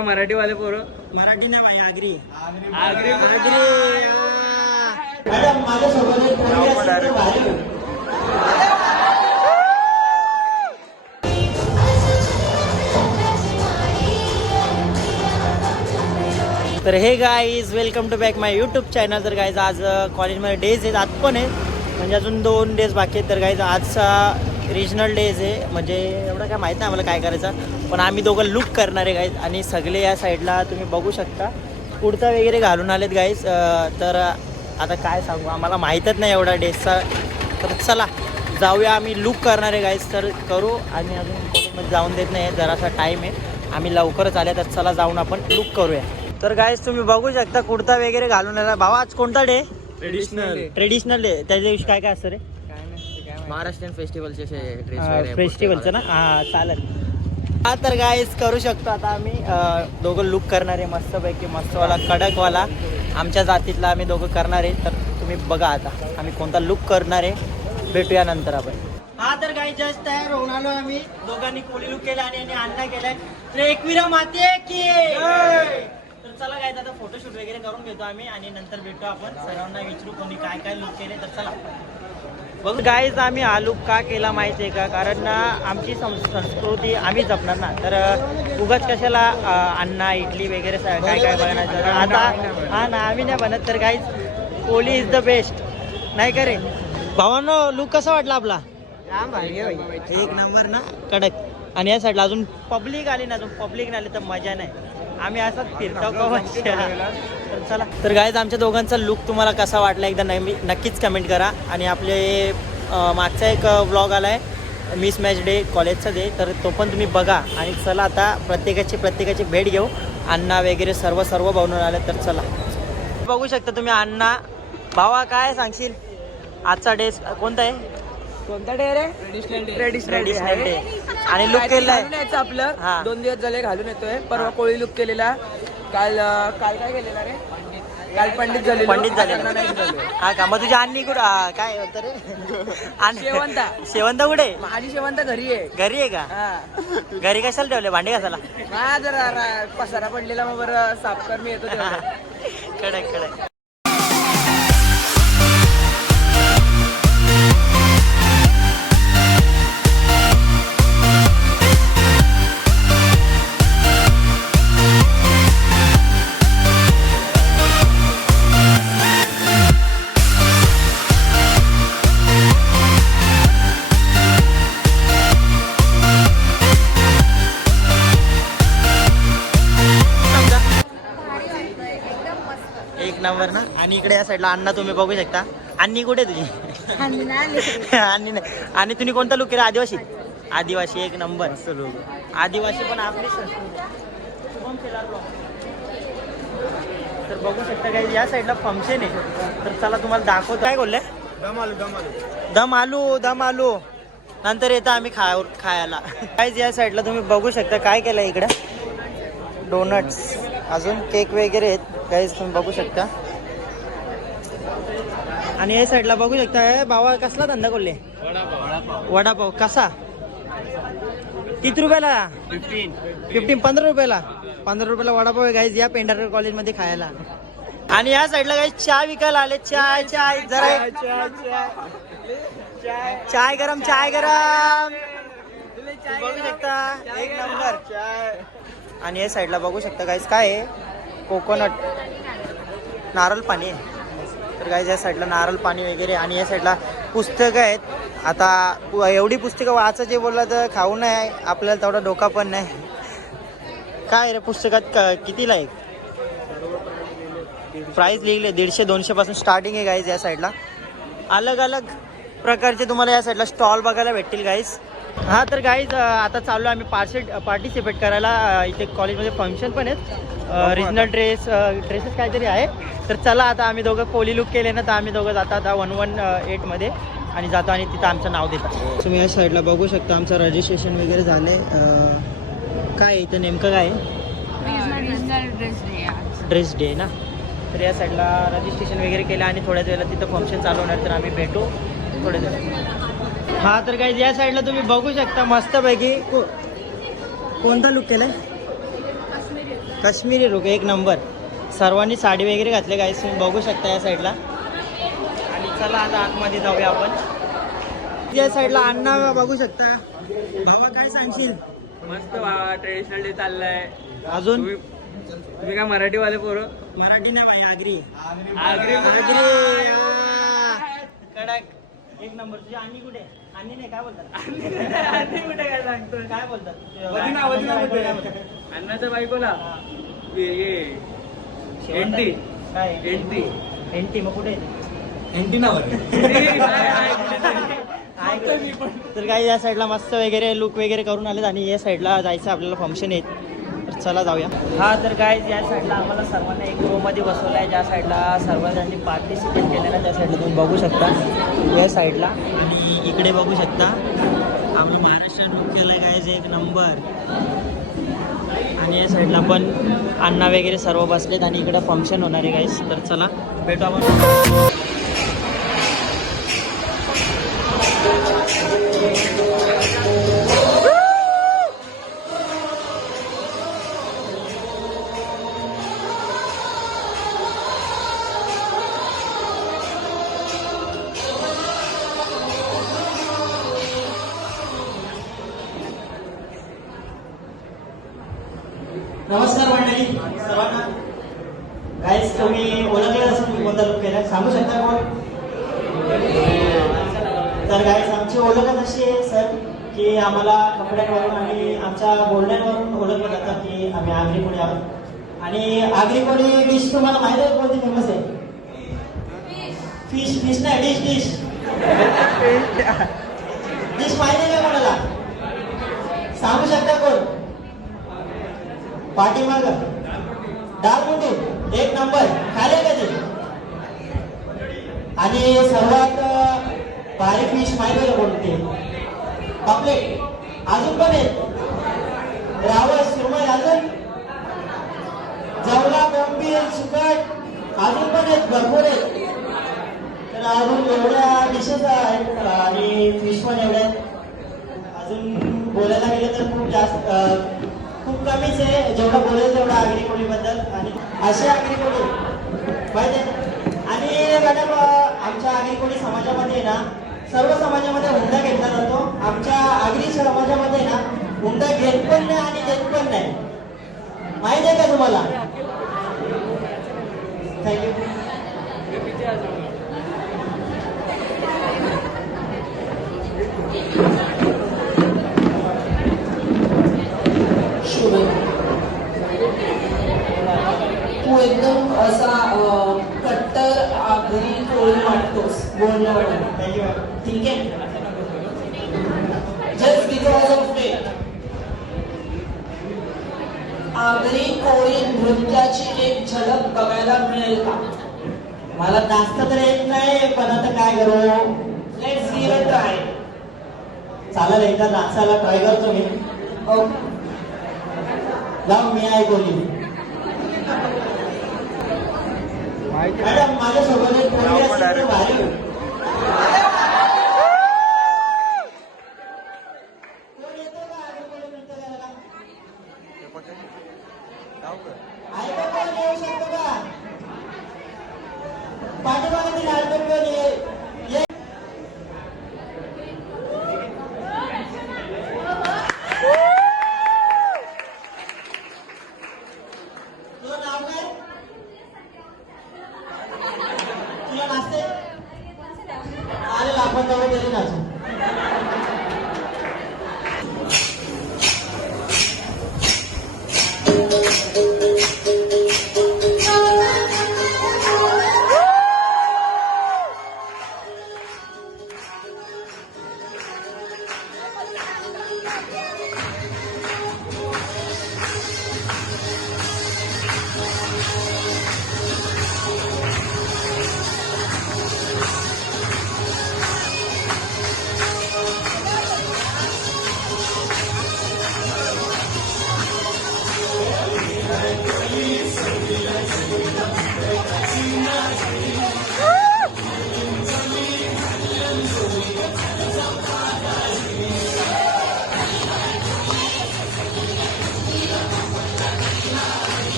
काय मराठी वाले पोरं? मराठी नाही भाई, आगरी. आगरी मॅडम माझ्यासोबत एक पोरगी असेल तर भारी होईल. तर हे guys welcome to back my YouTube channel. तर गाईज आज कॉलेजमध्ये डेज आहेत, आज पण आहे म्हणजे अजून 2 डेज बाकी आहेत. तर गाईज आजचा रिजनल डेज आहे, म्हणजे एवढं काय माहीत नाही आम्हाला काय करायचं, पण आम्ही दोघं लुक करणार आहे गाईज. आणि सगळे या साईडला तुम्ही बघू शकता कुर्ता वगैरे घालून आलेत गाईज. तर आता काय सांगू, आम्हाला माहीतच नाही एवढा डेजचा. तर चला जाऊया, आम्ही लुक करणार आहे गाईज. तर करू, आम्ही अजून कॉलेजमध्ये जाऊन देत नाही, जरासा टाईम आहे, आम्ही लवकरच आले. तर चला जाऊन आपण लुक करूया. तर गाईज तुम्ही बघू शकता कुर्ता वगैरे घालून आला. भावा आज कोणता डे? Traditional day. त्याच्या दिवशी काय काय असतं रे? महाराष्ट्रीयन फेस्टिवलचे फेस्टिवलचं ना, हां चालेल. हा तर गाईज करू शकतो आता आम्ही दोघं लुक करणार आहे मस्तपैकी, मस्तवाला कडकवाला आमच्या जातीतला आम्ही दोघं करणार आहे. तर तुम्ही बघा आता आम्ही कोणता लुक करणार आहे, भेटूया नंतर आपण. हा तर गाईज जस्ट तयार होऊन आलो आम्ही, दोघांनी कोली लुक केला आणि अण्णा केलाय. तर एकविरा माते की तर चला गाईज आता फोटोशूट वगैरे करून घेतो आम्ही आणि नंतर भेटू आपण. सर्वांना विचारू कोणी काय काय लुक केले. तर चला बघ गाईज, आम्ही हा लुक का केला माहिती आहे का? कारण आमची संस्कृती आम्ही जपणार ना, तर उगाच कशाला अण्णा इडली वगैरे काय काय बनवायचं आता. हा ना, आम्ही नाही बनत. तर guys Kohli is the best, नाही का रे भावांनो? लुक कसा वाटला आपला? एक नंबर ना, कडक. आणि या साईडला अजून पब्लिक आली ना, अजून पब्लिक नाही आली तर मजा नाही, आम्ही असंच फिरतो का. तर चला, तर गाईज आमच्या दोघांचा लुक तुम्हाला कसा वाटला एकदा नक्कीच कमेंट करा. आणि आपले मागचा एक व्लॉग आला आहे मिस मॅच डे कॉलेजचा डे, तर तो पण तुम्ही बघा. आणि चला आता प्रत्येकाची भेट घेऊ. अण्णा वगैरे सर्व बनवून आले. तर चला बघू शकता तुम्ही. अण्णा भावा काय सांगशील, आजचा डे कोणता आहे? कोणता डे रे? Traditional day. आणि लुक केलाय आपलं 2 दिवस झाले घालून येतोय. परवा कोळी लुक केलेला, काल काय केलेला रे? काल पंडित झाले. हा का? मग तुझ्या अन्नी कुठं काय होतं रे? शेवंता कुठे? माझी शेवंता घरी आहे का? घरी कशाला ठेवले भांडे कशाला? हा जरा पसारा पडलेला, मग बरं साफ कर, मी येतो तेव्हा. कडक. एक नंबर ना. आणि इकडे या साईडला अण्णा तुम्ही बघू शकता. अन्नी कुठे तुझी? अन्नी नाही. आणि तुम्ही कोणता लुक केला? आदिवासी एक नंबर. आदिवासी पण आपली तर बघू शकता काही या साईडला फंक्शन आहे. तर चला तुम्हाला दाखवतो. काय बोलले? दम आलू नंतर येतं आम्ही खायला. काय या साईडला तुम्ही बघू शकता काय केलं इकडं, डोनट्स अजून केक वगैरे आहेत गाईज, तुम्ही बघू शकता. आणि या साईडला बघू शकता भावा कसला धंदा करले? वडापाव. कसा? किती रुपयाला? 15 रुपयाला. 15 रुपयाला वडापाव आहे गाईज या पेंढारकर कॉलेजमध्ये खायला. आणि या साईडला गाईज चहा विकायला आले. चाय जरा चाय गरम बघू शकता, एक नंबर. आणि या साईडला बघू शकता गाईज काय आहे, कोकोनट नारळ पाणी आहे. तर गाईज या साईडला नारळ पाणी वगैरे. आणि या साईडला पुस्तकं आहेत. आता एवढी पुस्तकं वाचायचे बोललं तर खाऊ नाही आपल्याला, तेवढा डोका पण नाही. काय रे पुस्तकात कितीला आहे? प्राईस लिहिले 150-200 पासून स्टार्टिंग आहे गाईज. या साईडला अलग प्रकारचे तुम्हाला या साईडला स्टॉल बघायला भेटतील गाईज. हा तर गाईज आता चाललो आम्ही पार्टिसिपेट करायला. इथे कॉलेजमध्ये फंक्शन पण आहेत, रिजनल ड्रेसेस काहीतरी आहे. तर चला आता आम्ही दोघं कोली लुक केले ना, तर आम्ही दोघं जातो आता 118 मध्ये आणि जातो आणि तिथं आमचं नाव देतात. तुम्ही या साईडला बघू शकता आमचं रजिस्ट्रेशन वगैरे झाले. काय इथं नेमकं काय आहे? ड्रेस डे ना. तर या साईडला रजिस्ट्रेशन वगैरे केलं आणि थोड्याच वेळेला तिथं फंक्शन चालू होणार, तर आम्ही भेटू थोड्या वेळेला. हा तर काही या साईडला तुम्ही बघू शकता मस्तपैकी कोणता लुक केलाय? काश्मीरी लुक एक नंबर. सर्वांनी साडी वगैरे घातले गाईस, तुम्ही बघू शकता या साईडला. आणि चला आता आतमध्ये जाऊया आपण. या साईडला अण्णा बघू शकता. भावा काय सांगशील? मस्त ट्रेडिशनल डे चाललाय. अजून तुम्ही काय मराठीवाले पोरं? मराठी नाही भाई आगरी. आगरी कडक एक नंबर. तुझी अन्नी कुठे? अन्नी नाही काय बोलतात? कुठे काय सांगतो? काय बोलतात? अण्णाच्या बायकोला ये एंटी काय एंटी एंटी मग कुठे? एंटी नावर. तर काही या साईडला मस्त वगैरे लुक वगैरे करून आलेत आणि या साईडला जायचं आपल्याला फंक्शन आहेत. तर चला जाऊया. हा तर काय या साईडला आम्हाला सर्वांना एक रोमध्ये बसवलं आहे. ज्या साईडला सर्वजणांनी पार्टिसिपेट केलेलं आहे त्या साईडला तुम्ही बघू शकता. या साईडला आणि इकडे बघू शकता आपलं महाराष्ट्रीयन लुक केलं आहे गायज एक नंबर. आणि या साईडला पण अण्णा वगैरे सर्व बसलेत आणि इकडे फंक्शन होणार आहे गाईज. तर चला भेटू आपण. नमस्कार मंडळी सर्वांना. गाईज तुम्ही ओळखलं असेल कोणता लुक केला सांगू शकता कोण? तर गाईज आमची ओळखच अशी आहे सर की आम्हाला कपड्यांवरून आणि आमच्या बोलण्यावरून ओळखलं जातं की आम्ही आगरी कोळी आहोत. आणि आगरी कोळी डिश तुम्हाला माहिती आहे कोणती फेमस आहे? फिश. फिश नाही डिश. डिश डिश माहिती आहे का कोणाला? सांगू शकता कोण? पाठीमाग डाळ मुंडी एक नंबर खाले कधी. आणि सर्वात भारी फिश माहिती आहे कोणते? पापलेट. अजून पण आहेत रावस सुरमई. अजून जवला बोंबील सुकट अजून पण आहेत भरपूर आहेत. तर अजून एवढ्या डिशेस आहेत आणि फिश पण एवढ्या आहेत. अजून बोलायला गेलं तर खूप जास्त खूप कमीच आहे. जेवढं बोलेल तेवढं आगरी कोळीबद्दल. आणि असे आगरी कोळी माहिती आहे. आणि मॅडम आमच्या आगरी कोळी समाजामध्ये ना सर्व समाजामध्ये हुंडा घेतला जातो. आमच्या आगरी समाजामध्ये ना हुंडा घेत पण नाही आणि देत पण नाही. माहिती आहे का तुम्हाला? थँक्यू. तू एकदम असा कट्टर आगरी कोळी वाटतोस बोलण्यावर. ठीक आहे. जस्ट बिकॉज ऑफ इट आगरी कोळी नृत्याची एक झलक बघायला मिळेल का? मला जास्त तर येत नाही पण आता काय करू. Let's give a try. चालेल एकदा नाचायला ट्राय करतो मी. ओके. जाऊ मी आहे कोणी. मॅडम माझ्यासोबत एक पोरगी असेल तर भारी होईल. कोण येतं का आधी कोणी नृत्य करायला? आहे का कोण येऊ शकतो का? पाठीमागे ती लालपट कोण ये. तुझं नाव काय? तुला नाचते? चालेल आपण तेवढं तरी नाचू.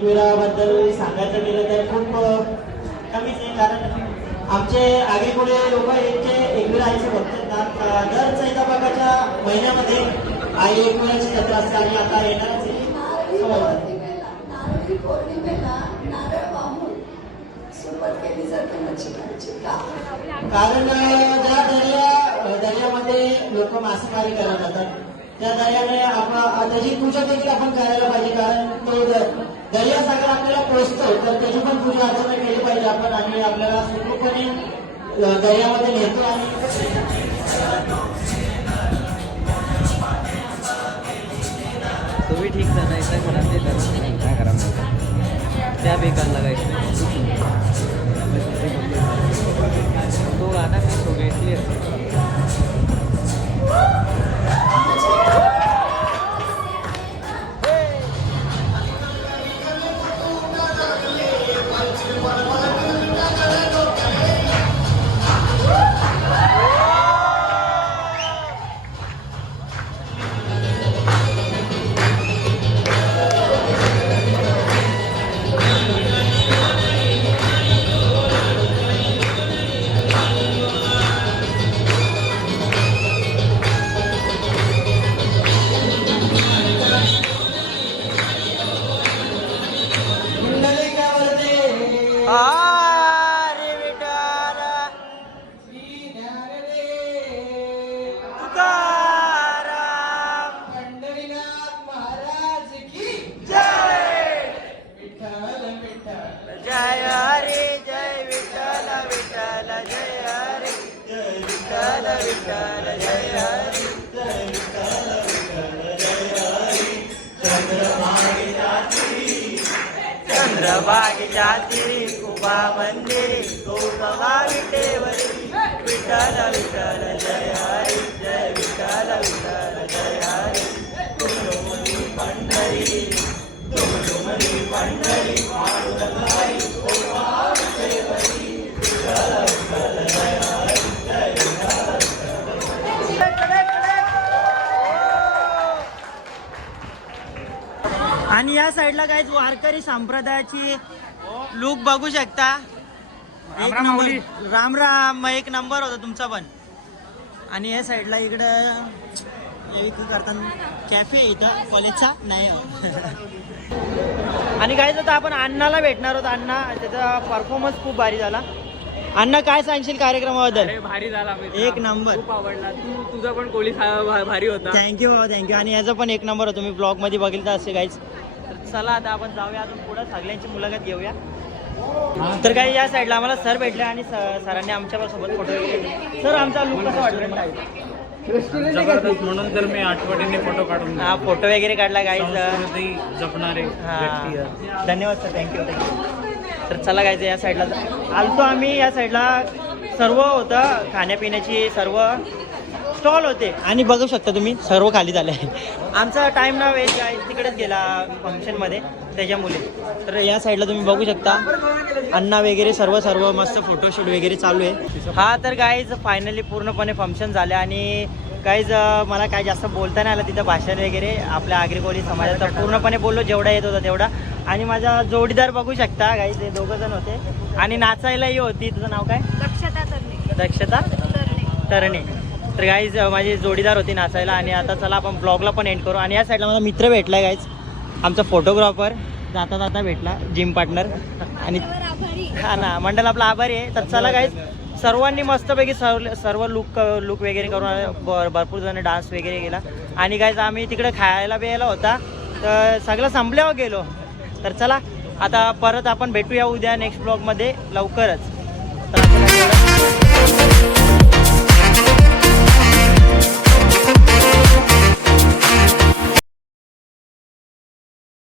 एकविराबद्दल सांगायचं गेलं तर खूप कमीच आहे, कारण आमचे आगे पुढे लोक यांचे एकविरा आईचे भक्त असतात. दर चैताबागाच्या महिन्यामध्ये आई एकविराची जत्रा असते आणि आता येणारच आहे. नारळी पौर्णिमेला नारळ वाहून सुरुवात केली जाते मच्छीमारीची का? कारण ज्या दर्यामध्ये लोक मासेमारी करायला जातात त्या दर्याने आपण त्याची पूजा देखील आपण करायला पाहिजे, कारण तो दर्या सागर आपल्याला पोचतो तर त्याची पण पूजा अर्चना केली पाहिजे आपण, आणि आपल्याला सुखरूपणे दर्यामध्ये नेतो. आणि तुम्ही ठीक जाणायचं घरात येतात काय करा त्या बेकार लागायचं तो गाणं मी सगळ्यातली हरी विठ्ठल तुकाराम पंढरीनाथ महाराज की जय विठ्ठल विठ्ठल जय हरी जय विठ्ठल विठ्ठल जय हरी जय विठ्ठल विठ्ठल जय हरी जय विठ्ठल विठ्ठल जय हरी चंद्रभागेच्या तिरी कुबा मंदिरी गौतमा विटेवरी विठ्ठल विठ्ठल जय हरी जय विठ्ठल विठ्ठल जय हरी तुमलोमणी पंढरी तुमलोमणी पंढरी पांडुरंगाई गौतमा विटेवरी विठ्ठल विठ्ठल जय हरी जय विठ्ठल आणि या साईडला काही वारकरी संप्रदायाची लुक बघू शकता. एक नंबर राम राम एक नंबर होता तुमचा पण. आणि या साईडला इकडं करताना कॅफे इथं कॉलेजचा नाही. आणि काय आता आपण अण्णाला भेटणार आहोत. अण्णा त्याचा परफॉर्मन्स खूप भारी झाला. अण्णा काय सांगशील कार्यक्रमाबद्दल? भारी झाला एक नंबर, खूप आवडला. तुझा पण कोळी भारी होता. Thank you thank you. आणि याचा पण एक नंबर होतो. मी ब्लॉग मध्ये बघितलं असे काहीच. तर चला आता आपण जाऊया अजून पुढे सगळ्यांची मुलाखत घेऊया. तर काही या साईडला आम्हाला सर भेटले आणि सरांनी आमच्यासोबत फोटो घेतले. सर आमचा लुक कसं वाटलं? जबरदस्त, म्हणून तर मी आठवणीने फोटो काढून हा फोटो वगैरे काढला काही. जपणारे व्यक्ती आहे. धन्यवाद सर, थँक्यू थँक्यू. तर चला गायचं या साईडला आलतो आम्ही. या साईडला सर्व होतं खाण्यापिण्याची, सर्व स्टॉल होते आणि बघू शकता तुम्ही सर्व खाली झाले. आमचा टाईम ना वेस्ट तिकडेच गेला फंक्शनमध्ये त्याच्यामुळे. तर या साईडला तुम्ही बघू शकता अण्णा वगैरे सर्व मस्त फोटोशूट वगैरे चालू आहे. हा तर गाईज फायनली पूर्णपणे फंक्शन झाले. आणि गाईज मला काय जास्त बोलता नाही आलं तिथं भाषण वगैरे. आपल्या आगरी कोळी समाजाचा पूर्णपणे बोललो जेवढा येत होता तेवढा. आणि माझा जोडीदार बघू शकता गाईज, ते दोघं जण होते. आणि नाचायलाही होती. तुझं नाव काय? दक्षता तरणे. तर गाईज माझी जोडीदार होती नाचायला. आणि आता चला आपण ब्लॉगला पण एंड करू. आणि या साईडला माझा मित्र भेटला गाईज, आमचा फोटोग्राफर जाता जाता भेटला, जिम पार्टनर. आणि हा ना मंडळ आपला आभारी आहे. तर चला गाईज सर्वांनी मस्तपैकी सर्व लुक वगैरे करून भरपूर जण डान्स वगैरे केला. आणि गाईज आम्ही तिकडे खायला बियायला होता तर सगळं संपल्यावर गेलो. तर चला आता परत आपण भेटूया उद्या नेक्स्ट ब्लॉगमध्ये लवकरच. तर